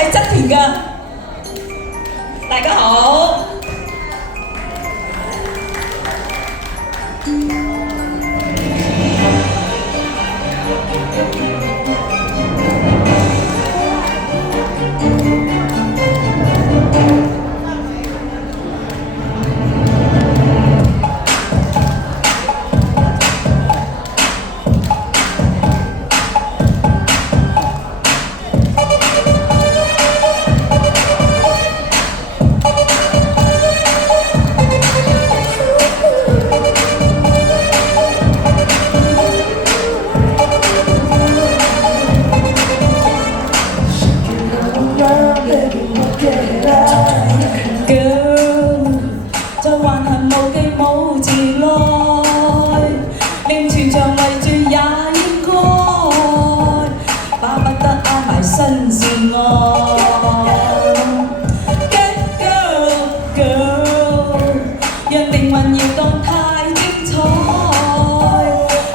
係側田㗎。大家好。再還行無記冇自愛，令全場圍住也應該，巴不得挨埋身是愛。Get girl girl， 讓靈魂搖動太精彩，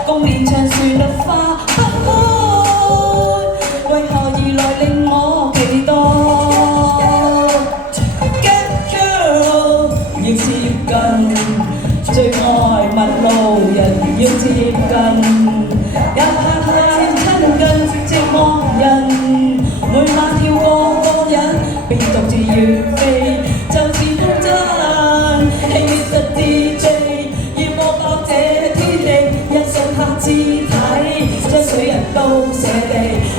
共連場旋律化不開，為何而來令我期待？要接近，最愛陌路人要接近，也怕太親近寂寞人，每晚跳過個人，便獨自遠飛，就是風箏。Hey Mr DJ， 要播爆這天地，欣賞他肢體，將水人都捨地。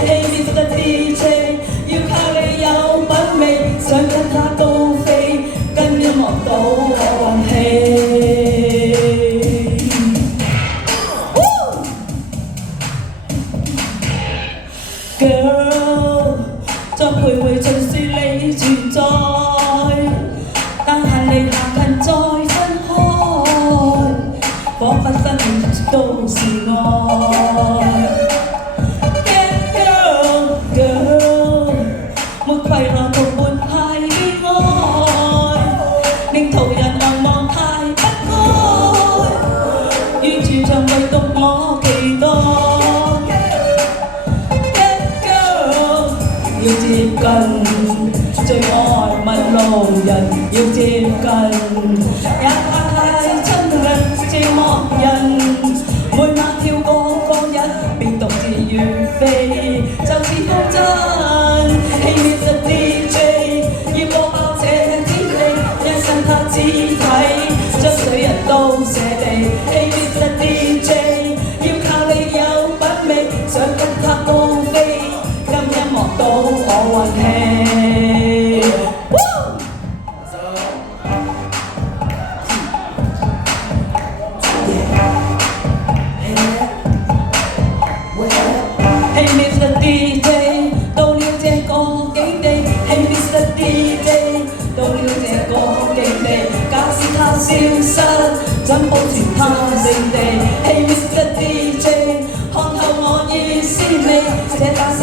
Hey Mr DJ， 要靠你有品味，想跟他高飛。跟音樂到我運氣，Girl， 再徘徊盡說你存在，但行離行近再分開，彷彿分秒都是愛。Get girl girl， 沒攜來同伴太悲哀。令途人呆望太不該，願全場唯獨我期待。Get girl， 要接近，最愛陌路人要接近，也怕太親近寂寞人，每晚跳過個人，便獨自遠飛，就是風箏。Hey Mr DJ， 要播爆這天地。他肢體，將水人都捨地。Hey Mr DJ， 要靠你有品味，想跟他高飛，跟音樂到我運氣。Hey Mr DJ， 到了這個境地。Hey Mr DJ， 到了這個境地。他消失，怎保存他聖地？Hey Mr DJ， 看透我意思未？這把聲